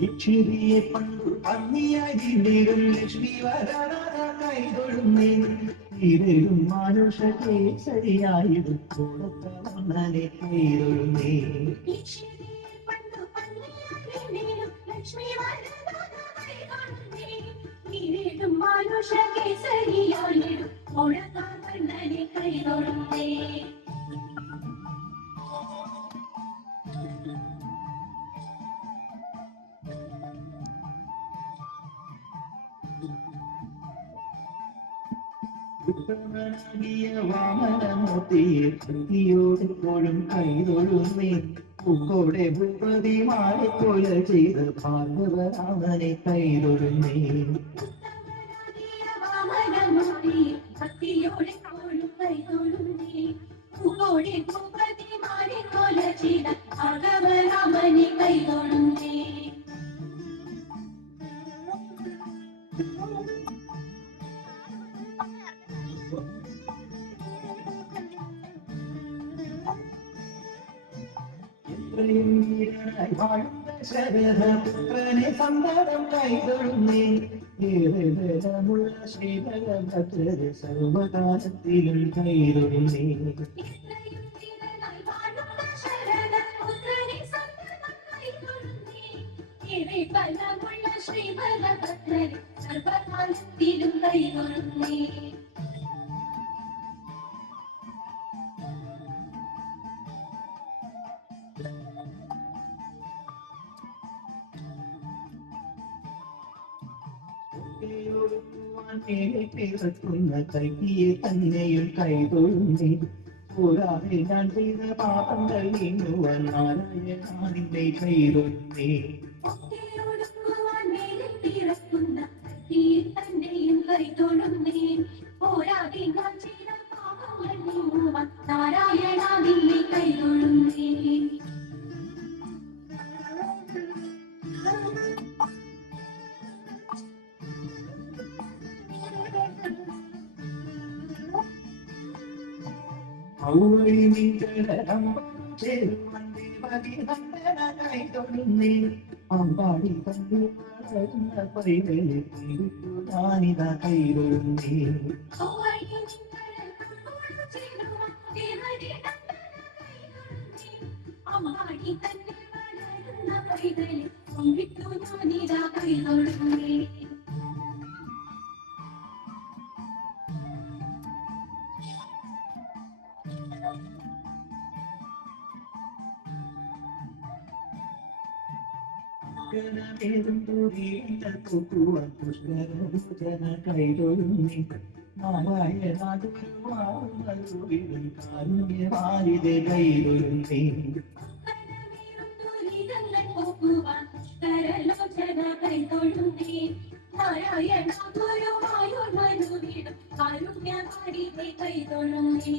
ഇക്ഷിരിയെ പണ്ടു ഭംഗിയായി വീണ്ടും ലക്ഷ്മി വരാനാ കൈതൊഴുന്നേ ഇരയും മാനുഷ കേസരിയായിടും കൊടുത്തവണ്ണനെ കൈതൊഴുന്നേ മാനുഷ കേസരിയായിടും കൊടുത്തവണ്ണനെ കൈതൊഴുന്നേ വാമനമൂർത്തിയെ ഭക്തിയോടെപ്പോഴും കൈതൊഴുന്നേ പൂക്കോടെ ഭൂപതിമാരെ കൊല ചെയ്ത് ഭാർഗവരാമനെ കൈതൊഴുന്നേ ഭക്തിയോടെപ്പോഴും കൈതൊഴുന്നേ പൂക്കോടെ ഭൂപതിമാരെ കൊല ചെയ്ത ഭാർഗവരാമനെ കൈതൊഴുന്നേ ശരഥപുത്രനെ സന്താനം കൈതൊഴുന്നേ ഏറെബലമുള്ള ശ്രീഭഗവത് സർവകാലത്തിലും കൈതൊഴുന്നേ സർവകാലത്തിലും കൈതൊഴുന്നേ പിറക്കുന്ന കൈയെ തന്നെയും കൈതൊഴുന്നേ പോരാതെ ഞാൻ ചെയ്ത പാപങ്ങൾ നീങ്ങുവാൻ നാരായണാനിന്റെ കൈതൊഴുന്നേ പോരാതെ ഞാൻ ചെയ്ത പാപങ്ങൾ നീങ്ങുവാൻ നാരായണാനിന്റെ കൈതൊഴുന്നേ ഔവഴി നിങ്കരം ചേരുവാൻ ദേവതി നന്ദന കൈതൊഴുന്നേ അമ്പാടി തന്നു വളരുന്ന പൈതലെ കൈവിട്ടു ഞാനിതാ കൈതൊഴുന്നേ അമ്പാടി തന്നെ വളരുന്ന പൈതലെ കൈവിട്ടു ഞാനിതാ കൈതൊഴുന്നേ പുഷ്കരഭൂജന കൈതൊഴുന്നേ നാരായണാടുവാഴും കാരുണ്യവാരിതെ കൈതൊഴുന്നേ നാരായണ ഗുരുവായൂർ മനോവിടും കാരുണ്യവാരിതെ കൈതൊഴുന്നേ